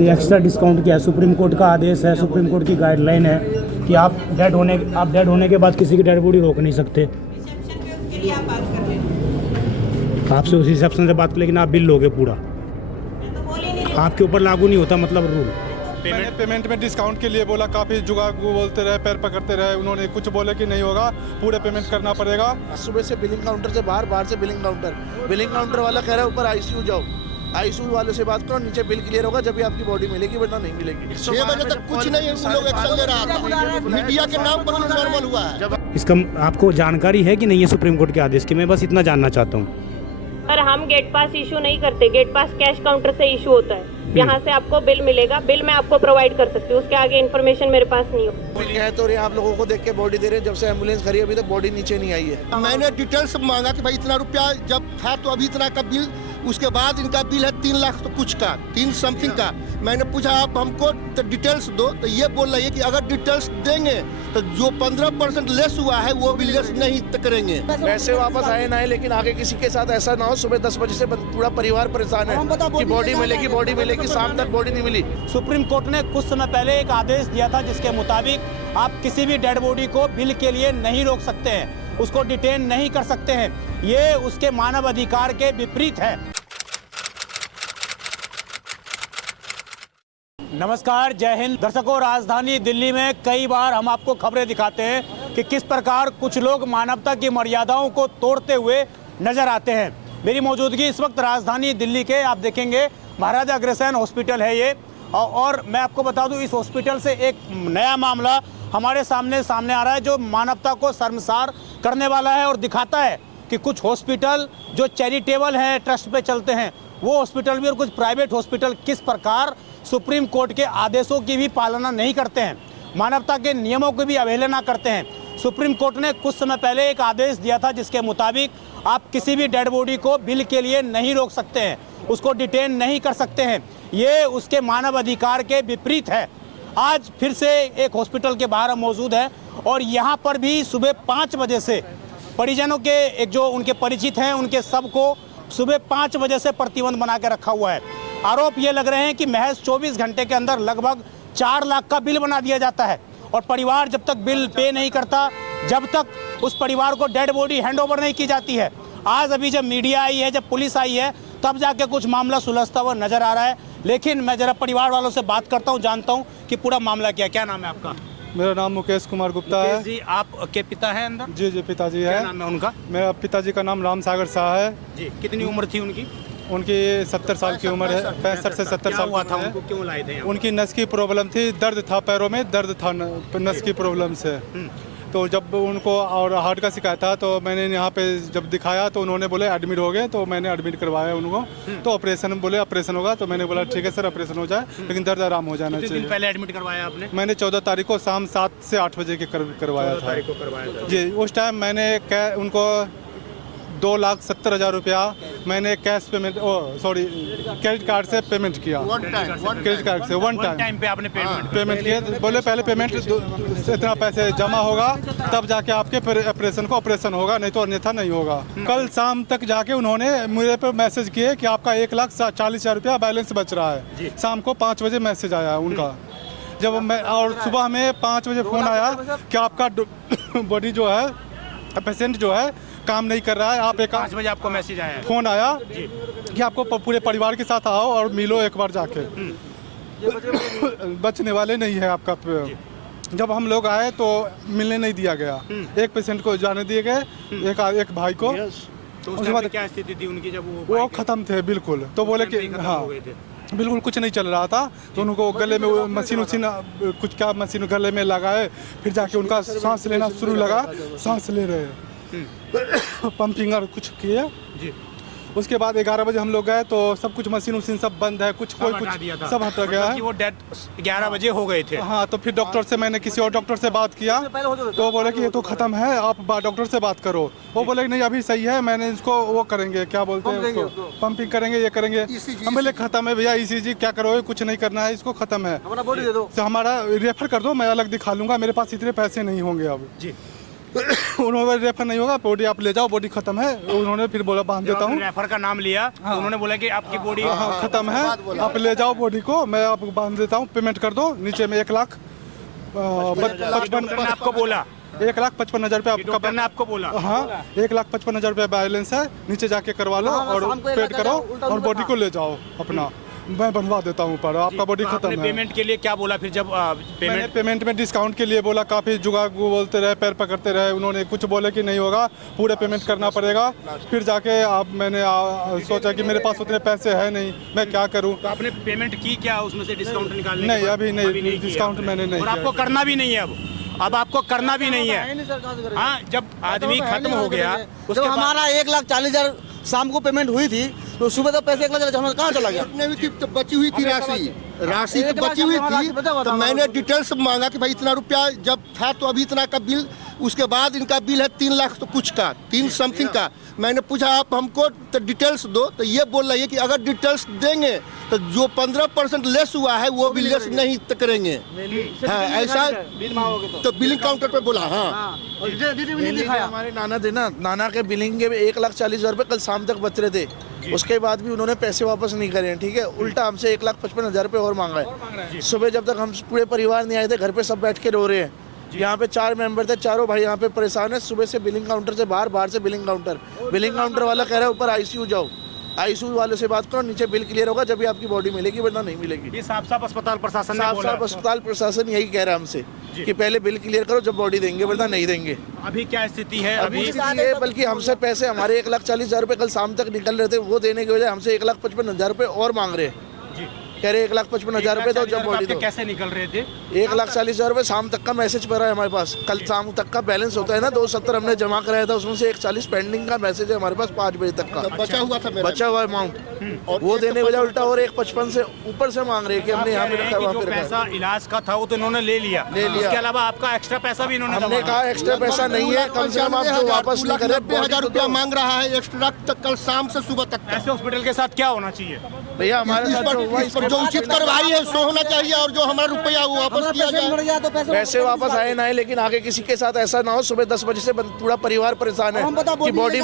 ये extra discount किया है। सुप्रीम कोर्ट का आदेश है, सुप्रीम कोर्ट की गाइडलाइन है कि आप डेड होने के बाद किसी की डेड बॉडी रोक नहीं सकते। रिसेप्शन पे उसके लिए आप बात कर लेना। आपसे उसी रिसेप्शन से बात कर, लेकिन आप बिल लोगे पूरा, मैं तो बोल ही नहीं रही। आपके ऊपर लागू नहीं होता मतलब रूल। मैंने पेमेंट में डिस्काउंट के लिए बोला, काफ़ी जुगाड़ बोलते रहे, पैर पकड़ते रहे, उन्होंने कुछ बोले कि नहीं होगा, पूरे पेमेंट करना पड़ेगा। सुबह से बिलिंग काउंटर से बाहर से बिलिंग काउंटर वाला कह रहा है ऊपर आईसीयू जाओ, आईसीयू वाले से बात करो, नीचे बिल क्लियर होगा जब भी आपकी बॉडी मिलेगी, वरना नहीं मिलेगी। 6 बजे तक कुछ नहीं, उन लोग एक्शन ले रहा था, मीडिया के नाम पर नॉर्मल हुआ है। इसका आपको जानकारी है कि नहीं है सुप्रीम कोर्ट के आदेश की? मैं बस इतना जानना चाहता हूँ। पर हम गेट पास इशू नहीं करते, गेट पास कैश काउंटर से इशू होता है। यहाँ से आपको बिल मिलेगा, बिल मैं आपको प्रोवाइड कर सकती हूँ, उसके आगे इन्फॉर्मेशन मेरे पास नहीं हो। कह तो रहे आप लोगों को देख के बॉडी दे रहे हैं, जब से एम्बुलेंस खड़ी है अभी तक बॉडी नीचे नहीं आई है। मैंने डिटेल्स मांगा कि भाई इतना रुपया जब था तो अभी इतना का बिल, उसके बाद इनका बिल है 3 लाख तो कुछ का, 3 समथिंग का। मैंने पूछा आप हमको तो डिटेल्स दो, तो ये बोल रही है कि अगर डिटेल्स देंगे तो जो 15% लेस हुआ है वो भी लेस नहीं करेंगे। पैसे वापस आए ना आए, लेकिन आगे किसी के साथ ऐसा ना हो सुबह 10 बजे से पूरा परिवार परेशान है कि बॉडी मिलेगी, शाम तक बॉडी नहीं मिली। सुप्रीम कोर्ट ने कुछ समय पहले एक आदेश दिया था जिसके मुताबिक आप किसी भी डेड बॉडी को बिल के लिए नहीं रोक सकते हैं, उसको डिटेन नहीं कर सकते हैं। ये उसके मानव अधिकार के विपरीत है। नमस्कार, जय हिंद दर्शकों। राजधानी दिल्ली में कई बार हम आपको खबरें दिखाते हैं कि किस प्रकार कुछ लोग मानवता की मर्यादाओं को तोड़ते हुए नजर आते हैं। मेरी मौजूदगी इस वक्त राजधानी दिल्ली के, आप देखेंगे महाराजा अग्रसेन हॉस्पिटल है ये, और मैं आपको बता दूं इस हॉस्पिटल से एक नया मामला हमारे सामने आ रहा है जो मानवता को शर्मसार करने वाला है और दिखाता है कि कुछ हॉस्पिटल जो चैरिटेबल हैं, ट्रस्ट पे चलते हैं, वो हॉस्पिटल भी और कुछ प्राइवेट हॉस्पिटल किस प्रकार सुप्रीम कोर्ट के आदेशों की भी पालना नहीं करते हैं, मानवता के नियमों की भी अवहेलना करते हैं। सुप्रीम कोर्ट ने कुछ समय पहले एक आदेश दिया था जिसके मुताबिक आप किसी भी डेड बॉडी को बिल के लिए नहीं रोक सकते हैं, उसको डिटेन नहीं कर सकते हैं। ये उसके मानव अधिकार के विपरीत है। आज फिर से एक हॉस्पिटल के बाहर हम मौजूद हैं और यहाँ पर भी सुबह 5 बजे से परिजनों के एक जो उनके परिचित हैं उनके सबको सुबह 5 बजे से प्रतिबंध बना के रखा हुआ है। आरोप ये लग रहे हैं कि महज 24 घंटे के अंदर लगभग 4 लाख का बिल बना दिया जाता है और परिवार जब तक बिल पे नहीं करता, जब तक उस परिवार को डेड बॉडी हैंडओवर नहीं की जाती है। आज अभी जब मीडिया आई है, जब पुलिस आई है, तब जाके कुछ मामला सुलझता हुआ नजर आ रहा है। लेकिन मैं जरा परिवार वालों से बात करता हूँ, जानता हूँ कि पूरा मामला क्या नाम है आपका? मेरा नाम मुकेश कुमार गुप्ता है। जी, आपके पिता हैं अंदर? जी पिताजी है। क्या नाम है उनका? मेरा पिताजी का नाम राम सागर शाह है। जी, कितनी उम्र थी उनकी? उनकी 70 साल की उम्र है, 65 से 70 साल हुआ था? है। उनको क्यों लाए थे यहाँ? उनकी नस की प्रॉब्लम थी, दर्द था, पैरों में दर्द था नस की प्रॉब्लम से। तो जब उनको और हार्ट का शिकायत था तो मैंने यहाँ पे जब दिखाया तो उन्होंने बोले एडमिट हो गए, तो मैंने एडमिट करवाया उनको। तो ऑपरेशन बोले ऑपरेशन होगा, तो मैंने बोला ठीक है सर ऑपरेशन हो जाए, लेकिन दर्द आराम हो जाना चाहिए। पहले एडमिट करवाया आपने? मैंने 14 तारीख को शाम 7 से 8 बजे के करवाया था। जी, उस टाइम मैंने उनको 2,70,000 रुपया मैंने कैश पेमेंट, क्रेडिट कार्ड से पेमेंट किया। क्रेडिट कार्ड से वन टाइम पे आपने पेमेंट किया। बोले पहले पेमेंट इतना पैसे जमा होगा तब जाके आपके ऑपरेशन को ऑपरेशन होगा, नहीं तो अन्यथा नहीं होगा। कल शाम तक जाके उन्होंने मेरे पे मैसेज किए कि आपका 1,40,000 रुपया बैलेंस बच रहा है। शाम को 5 बजे मैसेज आया उनका। जब मैं और सुबह में 5 बजे फ़ोन आया कि आपका बॉडी जो है, पेशेंट जो है काम नहीं कर रहा है। आप 5 बजे आपको मैसेज आया? फ़ोन आया कि आपको पूरे परिवार के साथ आओ और मिलो एक बार जाके, बचने वाले नहीं है आपका। जब हम लोग आए तो मिलने नहीं दिया गया। एक पेशेंट को जाने दिए गए, एक भाई को। तो उसके बाद क्या स्थिति थी उनकी जब वो ख़त्म थे बिल्कुल? तो बोले कि हाँ बिल्कुल कुछ नहीं चल रहा था। तो उनको गले में मशीन कुछ क्या मशीन गले में लगाए, फिर जाके उनका सांस लेना शुरू लगा, सांस ले रहे पंपिंग और कुछ किए जी। उसके बाद 11 बजे हम लोग गए तो सब कुछ मशीन सब बंद है, कुछ कोई कुछ सब हटा गया है। वो डेथ 11 बजे हो गए थे। हाँ, तो फिर डॉक्टर से मैंने किसी और डॉक्टर से बात किया तो बोले कि ये तो ख़त्म है, आप डॉक्टर से बात करो। वो बोले कि नहीं अभी सही है, मैंने इसको वो करेंगे, क्या बोलते हैं उसको, पंपिंग करेंगे, ये करेंगे। हम बोले ख़त्म है भैया, ECG क्या करोगे, कुछ नहीं करना है, इसको ख़त्म है, तो हमारा रेफर कर दो, मैं अलग दिखा लूँगा, मेरे पास इतने पैसे नहीं होंगे अब जी। उन्होंने रेफर नहीं होगा, बॉडी आप ले जाओ, बॉडी खत्म है। उन्होंने फिर बोला बांध देता हूँ। रेफर का नाम लिया तो उन्होंने बोला कि आपकी बॉडी हाँ खत्म है, आप ले जाओ बॉडी को, मैं आपको बांध देता हूँ, पेमेंट कर दो। नीचे में 1,55,000 आपको बोला 1,55,000 रुपये डॉक्टर ने आपको बोला। हाँ 1,55,000 रुपये बैलेंस है, नीचे जाके करवा लो और पेड करो और बॉडी को ले जाओ अपना, मैं बनवा देता हूँ ऊपर, आपका बॉडी खत्म है। पेमेंट के लिए क्या बोला फिर जब मैंने पेमेंट में डिस्काउंट के लिए बोला, काफ़ी जुगाड़ बोलते रहे, पैर पकड़ते रहे, उन्होंने कुछ बोले कि नहीं होगा, पूरे पेमेंट करना पड़ेगा। फिर जाके मैंने सोचा कि मेरे पास उतने पैसे हैं नहीं, मैं क्या करूं। तो आपने पेमेंट की क्या उसमें से डिस्काउंट निकालने? नहीं अभी नहीं डिस्काउंट मैंने नहीं और किया। आपको करना भी नहीं है अब आपको करना भी नहीं है। हाँ जब आदमी खत्म हो गया जब हमारा 1,40,000 शाम को पेमेंट हुई थी तो सुबह तो पैसे 1,00,000 हमारा कहाँ चला गया? नहीं थी तो बची हुई थी राशि तो बची हुई थी, तो मैंने डिटेल्स मांगा कि भाई इतना रुपया जब था तो अभी इतना का बिल, उसके बाद इनका बिल है 3 लाख तो कुछ का 3 समथिंग का। मैंने पूछा आप हमको तो डिटेल्स दो, तो ये बोल रही है कि अगर डिटेल्स देंगे तो जो 15% लेस हुआ है वो भी लेस नहीं करेंगे। हाँ ऐसा तो बिलिंग काउंटर पे बोला। हाँ हमारे नाना थे ना, नाना के बिलिंग के 1,40,000 रुपये कल शाम तक बच रहे थे, उसके बाद भी उन्होंने पैसे वापस नहीं करे हैं। ठीक है, उल्टा हमसे 1,55,000 रुपये और मांगा है। सुबह जब तक हम पूरे परिवार नहीं आए थे, घर पे सब बैठ के रो रहे हैं। यहाँ पे 4 मेंबर थे, चारों भाई यहाँ पे परेशान है। सुबह से बिलिंग काउंटर से बाहर से बिलिंग काउंटर वाला कह रहा है ऊपर आईसीयू जाओ, आईसीयू वाले से बात करो, नीचे बिल क्लियर होगा जब भी आपकी बॉडी मिलेगी, वरना नहीं मिलेगी। ये साफ अस्पताल प्रशासन ने बोला। साफ अस्पताल प्रशासन यही कह रहा है हमसे कि पहले बिल क्लियर करो जब बॉडी देंगे, वरना नहीं देंगे। अभी क्या स्थिति है? अभी ये बल्कि हमसे पैसे हमारे 1,40,000 रुपये कल शाम तक निकल रहे थे, वो देने के बजाय हमसे 1,55,000 रुपये और मांग रहे हैं। कह रहे 1,55,000 रुपये दो जब बॉडी दो। कैसे निकल रहे थे? 1,40,000 रुपये शाम तक का मैसेज पड़ा है हमारे पास। कल शाम तक का बैलेंस होता है ना 270 हमने जमा कराया था, उसमें से 1,40 पेंडिंग का मैसेज है हमारे पास 5 बजे तक का बचा हुआ था मेरा। बचा हुआ अमाउंट, वो देने के बजाय उल्टा और 1,55 से ऊपर से मांग रहे हैं कि हमने यहाँ पे रखा है वहाँ पे रखा है। पैसा इलाज का था वो तो इन्होंने ले लिया। इसके अलावा आपका एक्स्ट्रा पैसा भी इन्होंने हमने कहा एक्स्ट्रा पैसा नहीं है, कम से कम आप जो वापस नहीं करें। 90,000 रुपया मांग रहा है एक्स्ट्रा तक, कल शाम से सुबह तक। ऐसे हॉस्पिटल के साथ क्या होना चाहिए भैया? हमारे साथ जो हुआ इस पर जो उचित कार्रवाई है सो होना चाहिए, और जो हमारा रुपया वो वापस किया जाए। पैसे वापस आए ना आए, लेकिन आगे किसी के साथ ऐसा ना हो। सुबह 10 बजे से पूरा परिवार परेशान है कि बॉडी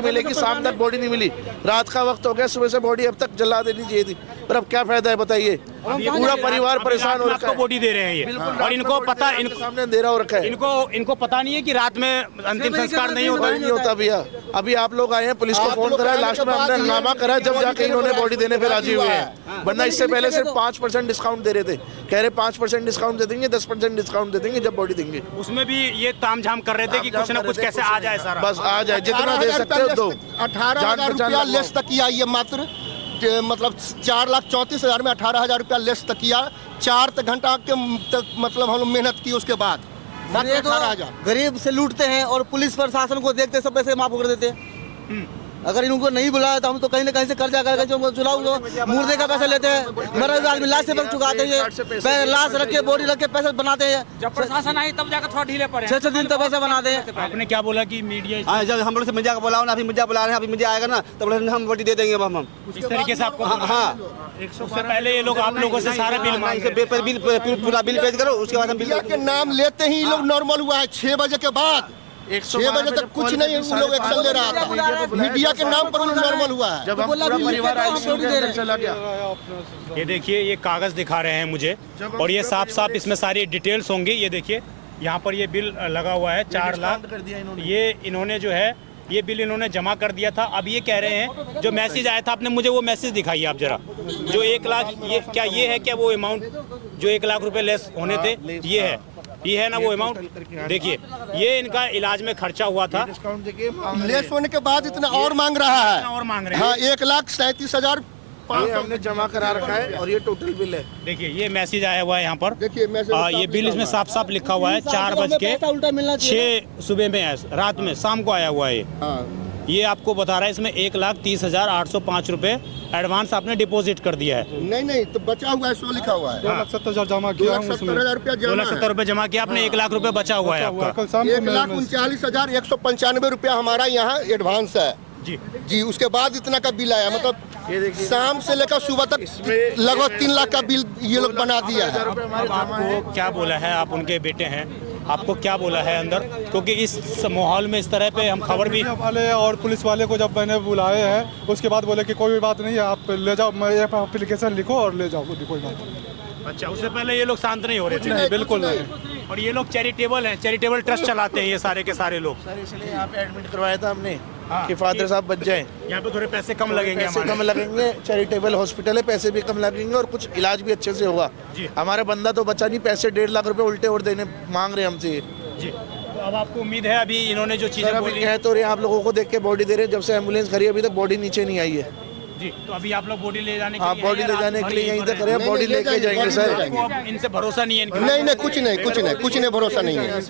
मिलेगी, शाम तक बॉडी नहीं मिली। रात का वक्त हो गया, सुबह से बॉडी अब तक जला देनी चाहिए थी, पर अब क्या फायदा है बताइए? पूरा परिवार परेशान हो रखा है। बॉडी दे रहे हैं ये, और इनको पता, इनको सामने दे रहा हो रखा है। इनको पता नहीं है कि रात में अंतिम संस्कार नहीं होता भैया। अभी आप लोग आए हैं, पुलिस को फोन करा है, लास्ट में हमने हंगामा करा है, जब जाके इन्होंने बॉडी देने पे राजी हुए हैं, वरना इससे पहले सिर्फ 5% डिस्काउंट दे रहे थे। कह रहे 5% डिस्काउंट दे देंगे, 10% डिस्काउंट दे देंगे जब बॉडी देंगे। उसमें भी ये तामझाम कर रहे थे कि कुछ ना कुछ कैसे आ जाए सारा, बस आ जाए, जितना दे सकते हो दो। 18,000 रुपया लेस तक किया ये मात्र, मतलब 4,34,000 में 18,000 रुपया लेस तक किया। 4 घंटा के तक मतलब हम लोग मेहनत की, उसके बाद मात्र 18,000। गरीब से लूटते हैं और पुलिस प्रशासन को देखते सब पैसे माफ कर देते हैं। अगर इनको नहीं बुलाया तो हम तो कहीं ना कहीं से कर्जा करके चुनाव मुर्दे का पैसा लेते हैं। मरे हुए आदमी लाश से चुकाते हैं, लाश रख के बॉडी रख के पैसे बनाते हैं। जब प्रशासन आई तब जाकर थोड़ा ढीले पड़े, 6 दिन तक पैसे बनाते हैं। आपने क्या बोला कि मीडिया? हाँ, जब हम लोग से मीडिया को बुलाओ ना, अभी मीडिया बुला रहे हैं, अभी मीडिया आएगा ना तब हम बॉडी दे देंगे। हम इस तरीके से आपको? हाँ, उससे पहले ये लोग आप लोगों से सारा बिल मांगे, पूरा बिल पेश करो, उसके बाद हम बिल के नाम लेते ही लोग नॉर्मल हुआ है। 6 बजे के बाद 6 बजे तक कुछ नहीं, वो लोग एक्शन ले रहा था। मीडिया के नाम पर नॉर्मल हुआ है। जब पूरा परिवार चला गया। ये देखिए, ये कागज दिखा रहे हैं मुझे, और ये साफ इसमें सारी डिटेल्स होंगी। ये देखिए यहाँ पर ये बिल लगा हुआ है 4 लाख, ये इन्होंने जो है ये बिल इन्होंने जमा कर दिया था। अब ये कह रहे हैं जो मैसेज आया था, आपने मुझे वो मैसेज दिखाइए आप जरा, जो 1 लाख, ये क्या ये है क्या वो अमाउंट जो 1 लाख रुपए लेस होने थे? ये है ना वो अमाउंट? देखिए ये इनका इलाज में खर्चा हुआ था। लेस होने के बाद इतना और मांग रहा है, और मांग रहे हैं। हाँ, 1,37,000 हमने जमा करा रखा है, और ये टोटल बिल है। देखिए ये मैसेज आया हुआ है यहाँ पर, देखिए ये बिल इसमें साफ लिखा हुआ है। 4:06 सुबह में है, रात में, शाम को आया हुआ है। ये आपको बता रहा है इसमें 1,30,805 रुपए एडवांस आपने डिपॉजिट कर दिया है। नहीं तो बचा हुआ है, 100 लिखा हुआ है। 2,70,000 जमा किया हूँ उसमें। 2,70,000 रुपया जमा है। 2,70,000 रुपए जमा किया आपने, 1 लाख रुपए बचा हुआ है आपका। कल शाम को 1,39,195 रुपया हमारा यहाँ एडवांस है जी। उसके बाद इतना का बिल आया, मतलब शाम से लेकर सुबह तक लगभग 3 लाख का बिल ये लोग बना दिया है। अब आपको क्या बोला है? आप उनके बेटे हैं, आपको क्या बोला है अंदर, क्योंकि इस माहौल में इस तरह पे हम खबर भी वाले और पुलिस वाले को जब मैंने बुलाए हैं उसके बाद बोले कि कोई भी बात नहीं है, आप ले जाओ, एप्लीकेशन लिखो और ले जाओ, कोई बात नहीं। अच्छा, उससे पहले ये लोग शांत नहीं हो रहे थे? नहीं, बिल्कुल नहीं। और ये लोग चैरिटेबल हैं, चैरिटेबल ट्रस्ट चलाते हैं ये सारे के सारे लोग। सर इसलिए यहाँ पे एडमिट करवाया था हमने कि फादर साहब बच जाएं। यहाँ पे थोड़े पैसे कम लगेंगे, पैसे हमारे। कम लगेंगे, चैरिटेबल हॉस्पिटल है, पैसे भी कम लगेंगे और कुछ इलाज भी अच्छे से होगा। हमारा बंदा तो बचा नहीं, पैसे 1.5 लाख रुपए उल्टे और देने मांग रहे हैं हमसे ये। जी, तो अब आपको उम्मीद है अभी इन्होंने जो सर चीजें अभी बोली कह तो रहे हैं, आप लोगों को देख के बॉडी दे रहे हैं, जब से एम्बुलेंस खड़ी है अभी तक बॉडी नीचे नहीं आई है। जी, तो अभी आप लोग बॉडी ले जाने के हाँ, लिए बॉडी ले जाने के लिए यहीं तक करे, बॉडी लेके जाएंगे सर। आपको अब इनसे भरोसा नहीं है इनके नहीं कुछ नहीं भरोसा नहीं है।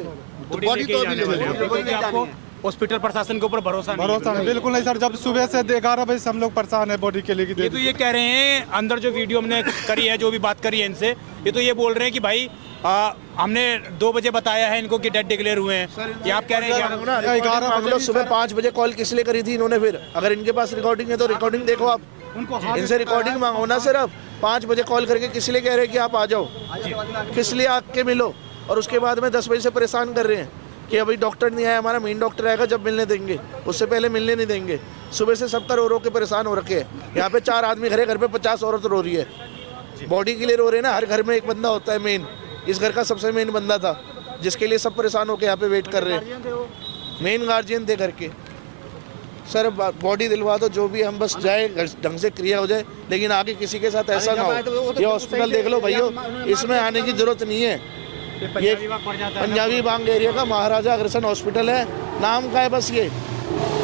बॉडी तो अभी क्योंकि आपको हॉस्पिटल प्रशासन के ऊपर भरोसा नहीं है। भरोसा नहीं, बिल्कुल नहीं सर। जब सुबह से 11 बजे से हम लोग परेशान है बॉडी के लिए कि ये तो ये कह रहे हैं, अंदर जो वीडियो हमने करी है, जो भी बात करी है इनसे, ये तो ये बोल रहे हैं कि भाई हमने 2 बजे बताया है इनको कि डेड डिक्लेयर हुए हैं। ये आप कह रहे हैं कि 11 बजे सुबह 5 बजे कॉल किस लिए करी थी इन्होंने? फिर अगर इनके पास रिकॉर्डिंग है तो रिकॉर्डिंग देखो आप, इनसे रिकॉर्डिंग मांगो ना। सिर्फ 5 बजे कॉल करके किस लिए कह रहे हैं कि आप आ जाओ, किस लिए आके मिलो, और उसके बाद में 10 बजे से परेशान कर रहे हैं कि अभी डॉक्टर नहीं आया, हमारा मेन डॉक्टर आएगा जब मिलने देंगे, उससे पहले मिलने नहीं देंगे। सुबह से सबका रो के परेशान हो रखे हैं। यहाँ पे 4 आदमी खड़े, घर पे 50 औरत रो रही है, बॉडी के लिए रो रहे हैं ना। हर घर में एक बंदा होता है मेन, इस घर का सबसे मेन बंदा था जिसके लिए सब परेशान होकर यहाँ पे वेट कर रहे हैं। मेन गार्जियन थे घर के। सर बॉडी दिलवा दो, जो भी हम बस जाए ढंग से क्रिया हो जाए, लेकिन आगे किसी के साथ ऐसा ना हो। ये हॉस्पिटल देख लो भैया, इसमें आने की जरूरत नहीं है। ये पंजाबी बाग एरिया का महाराजा अग्रसेन हॉस्पिटल है, नाम का है बस, ये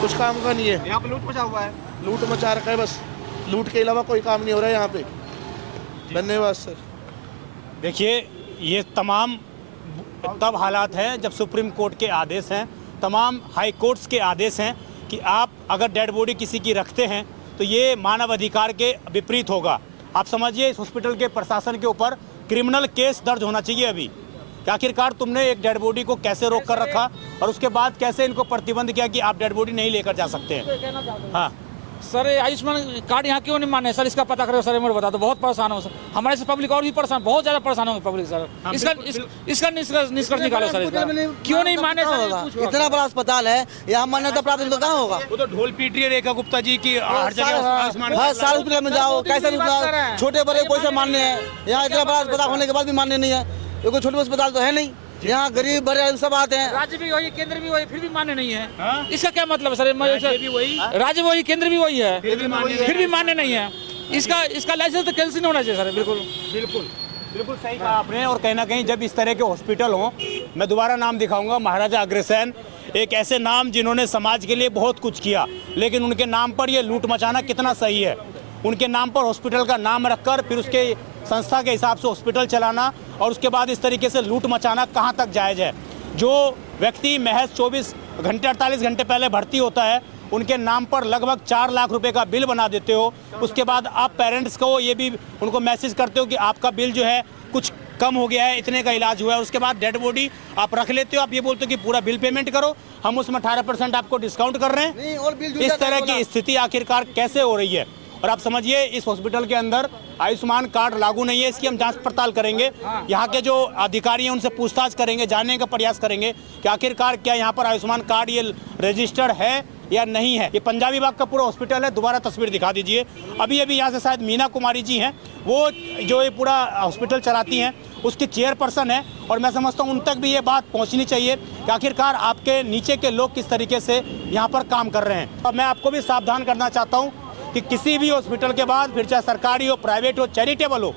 कुछ काम का नहीं है। यहाँ पे लूट मचा हुआ है, लूट मचा रखा है बस, लूट के अलावा कोई काम नहीं हो रहा है यहाँ पे। धन्यवाद सर। देखिए, ये तमाम तब हालात हैं जब सुप्रीम कोर्ट के आदेश हैं, तमाम हाई कोर्ट्स के आदेश हैं कि आप अगर डेड बॉडी किसी की रखते हैं तो ये मानव अधिकार के विपरीत होगा। आप समझिए, इस हॉस्पिटल के प्रशासन के ऊपर क्रिमिनल केस दर्ज होना चाहिए अभी। आखिरकार तुमने एक डेड बॉडी को कैसे रोक कर रखा और उसके बाद कैसे इनको प्रतिबंध किया कि आप डेड बॉडी नहीं लेकर जा सकते हैं? हाँ सर, आयुष्मान कार्ड यहाँ क्यों नहीं माने सर? इसका पता करो सर, मुझे बता दो। बहुत परेशान हो सर, हमारे से पब्लिक और भी परेशान, बहुत ज़्यादा परेशान होंगे पब्लिक सर। इसका निष्कर्ष निकालो सर, इसका क्यों नहीं माने सर? इतना बड़ा अस्पताल है, यहाँ मान्यता प्राप्त इनको कहाँ होगा? वो तो ढोल पीट रही है रेखा गुप्ता जी की हर जगह आयुष्मान। हर साल हॉस्पिटल में जाओ, कैसे छोटे बड़े कोई से मान्य है, यहाँ इतना बड़ा अस्पताल होने के बाद भी मान्य नहीं है। ये कोई छोटा अस्पताल तो है नहीं, यहाँ गरीब बड़े सब आते हैं। राज्य भी वही, केंद्र भी वही, फिर भी मान्य नहीं है। इसका क्या मतलब है सर? राज्य वही, केंद्र भी वही है, फिर भी मान्य नहीं है। इसका लाइसेंस तो कैंसिल होना चाहिए सर। बिल्कुल बिल्कुल बिल्कुल सही कहा आपने। और कहीं ना कहीं जब इस तरह के हॉस्पिटल हों, मैं दोबारा नाम दिखाऊंगा, महाराजा अग्रसेन, एक ऐसे नाम जिन्होंने समाज के लिए बहुत कुछ किया, लेकिन उनके नाम पर ये लूट मचाना कितना सही है? उनके नाम पर हॉस्पिटल का नाम रखकर फिर उसके संस्था के हिसाब से हॉस्पिटल चलाना और उसके बाद इस तरीके से लूट मचाना कहाँ तक जायज़ है? जो व्यक्ति महज 24 घंटे 48 घंटे पहले भर्ती होता है, उनके नाम पर लगभग 4 लाख रुपए का बिल बना देते हो। उसके बाद आप पेरेंट्स को ये भी उनको मैसेज करते हो कि आपका बिल जो है कुछ कम हो गया है, इतने का इलाज हुआ है। उसके बाद डेड बॉडी आप रख लेते हो, आप ये बोलते हो कि पूरा बिल पेमेंट करो, हम उसमें 18% आपको डिस्काउंट कर रहे हैं। इस तरह की स्थिति आखिरकार कैसे हो रही है? और आप समझिए, इस हॉस्पिटल के अंदर आयुष्मान कार्ड लागू नहीं है। इसकी हम जांच पड़ताल करेंगे, यहाँ के जो अधिकारी हैं उनसे पूछताछ करेंगे, जानने का प्रयास करेंगे कि आखिरकार क्या यहाँ पर आयुष्मान कार्ड ये रजिस्टर्ड है या नहीं है। ये पंजाबी बाग का पूरा हॉस्पिटल है, दोबारा तस्वीर दिखा दीजिए। अभी यहाँ से शायद मीना कुमारी जी हैं, वो जो ये पूरा हॉस्पिटल चलाती हैं, उसकी चेयरपर्सन है। और मैं समझता हूँ उन तक भी ये बात पहुँचनी चाहिए कि आखिरकार आपके नीचे के लोग किस तरीके से यहाँ पर काम कर रहे हैं। और मैं आपको भी सावधान करना चाहता हूँ कि किसी भी हॉस्पिटल के बाद, फिर चाहे सरकारी हो, प्राइवेट हो, चैरिटेबल हो,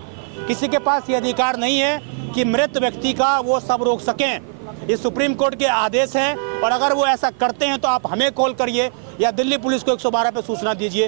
किसी के पास ये अधिकार नहीं है कि मृत व्यक्ति का वो सब रोक सकें। ये सुप्रीम कोर्ट के आदेश हैं और अगर वो ऐसा करते हैं तो आप हमें कॉल करिए या दिल्ली पुलिस को 112 पे सूचना दीजिए।